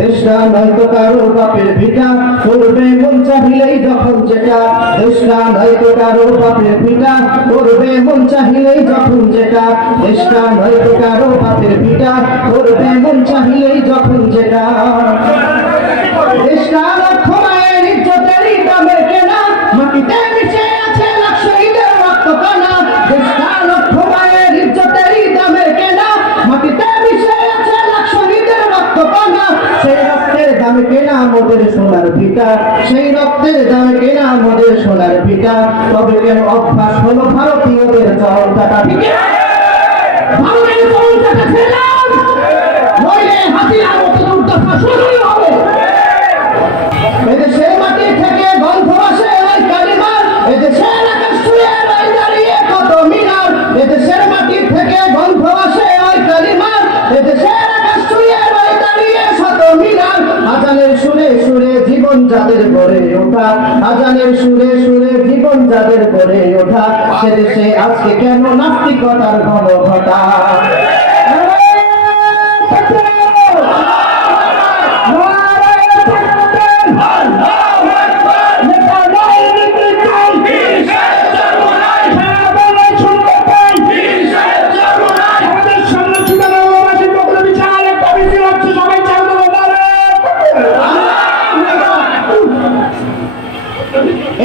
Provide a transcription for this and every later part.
দেশটা নয়তো কারো বাপের ভিটা, করবে মন চাহিলেই যখন যেটা। দেশটা নয়তো কারো বাপের ভিটা, করবে মন চাহিলেই যখন যেটা। দেশটা নয়তো কারো বাপের ভিটা, করবে মন চাহিলেই যখন যেটা। দেশটা লক্ষ মায়ের ইজ্জতেরই দামে কেনা, মাটিতে মিশে আছে লাখ শহীদের রক্ত কানা। দেশটা লক্ষ মায়ের ইজ্জতেরই দামে কেনা, মাটিতে মিশে আছে লাখ শহীদের রক্ত কানা। সেই রক্তের দামে কেনা মোদের সোনার ভিটা, সেই রক্তের দামে কেনা মোদের সোনার ভিটা। তবে কেন অভ্যাস হলো ভারতীয়দের চরণ কাটা? ঠিক ভারতের চরণ কাটা ছিলাম, নইলে হাতিয়ার মতো দুর্দশা শুরুই হবে। এদেশের মাটি থেকে গন্ধ আসে ওই কালিমার, এদেশের আকাশ ছুঁয়ে রই দাঁড়িয়ে কত মিনার। এদেশের মাটি থেকে গন্ধ আসে ওই কালিমার, এদেশের আকাশ ছুঁয়ে রই দাঁড়িয়ে শত মিনার। আজানের সুরে সুরে জীবন যাদের গড়ে ওঠা, আজানের সুরে সুরে জীবন যাদের গড়ে ওঠা, সে দেশে আজকে কেন নাস্তিকতার ঘন ঘটা?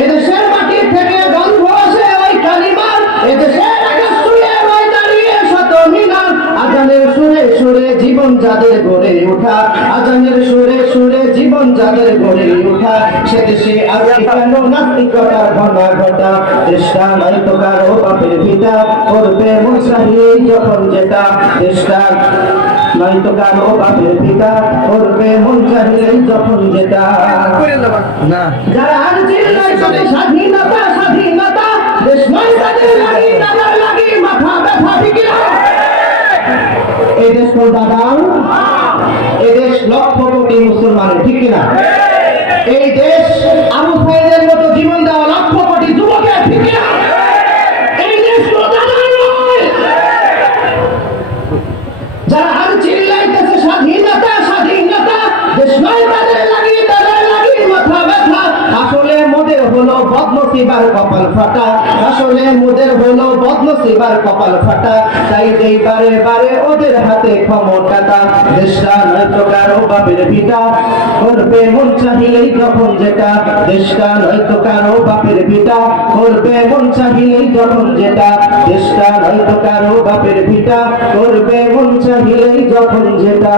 এদেশের মাটি থেকে গন্ধ আসে ওই কালিমার, এদেশের আকাশ ছুঁয়ে রই দাঁড়িয়ে শত মিনার। আজানের সুরে সুরে জীবন যাদের গড়ে ওঠা, আজানের সুরে সুরে জীবন যাদের গড়ে ওঠা, সে দেশে আজকে কেন নাস্তিকতার ঘনা ঘটা? দেশটা নয়তো কারো বাপের ভিটা, করবে মন চাহিলেই যখন যেটা। দেশটা নয়তো কারো বাপের ভিটা, করবে মন চাহিলেই যখন যেটা। যারা আর চিল্লাইছে স্বাধীনতা স্বাধীনতা, দেশ নয় তাদের লাগি, তাদের লাগি মাথা ব্যথা। ঠিক না? এই দেশ কোন দাদার? এই দেশ লক্ষ কোটি মুসলমানের। ঠিক না? এই দেশ আবু সাইদের মতো জীবন দেওয়া লক্ষ কোটি যুবকের। ঠিক না? এই দেশ কোন দাদার নয়। যারা আর চিল্লাইতেছে স্বাধীনতা স্বাধীনতা, দেশ নয় তাদের লাগি, তাদের লাগি মাথা ব্যথা। আসলে মোদের হলো বদনসিবার কপাল ফাটা, আসলে মোদের হলো বদনসিবার কপাল ফাটা। তাই দেই বারে বারে ওদের হাতে ক্ষমতাটা। দেশটা নয়তো কারো বাপের ভিটা, করবে মন চাহিলেই যখন যেটা। দেশটা নয়তো কারো বাপের ভিটা, করবে মন চাহিলেই যখন যেটা। দেশটা নয়তো কারো বাপের ভিটা, করবে মন চাহিলেই যখন যেটা।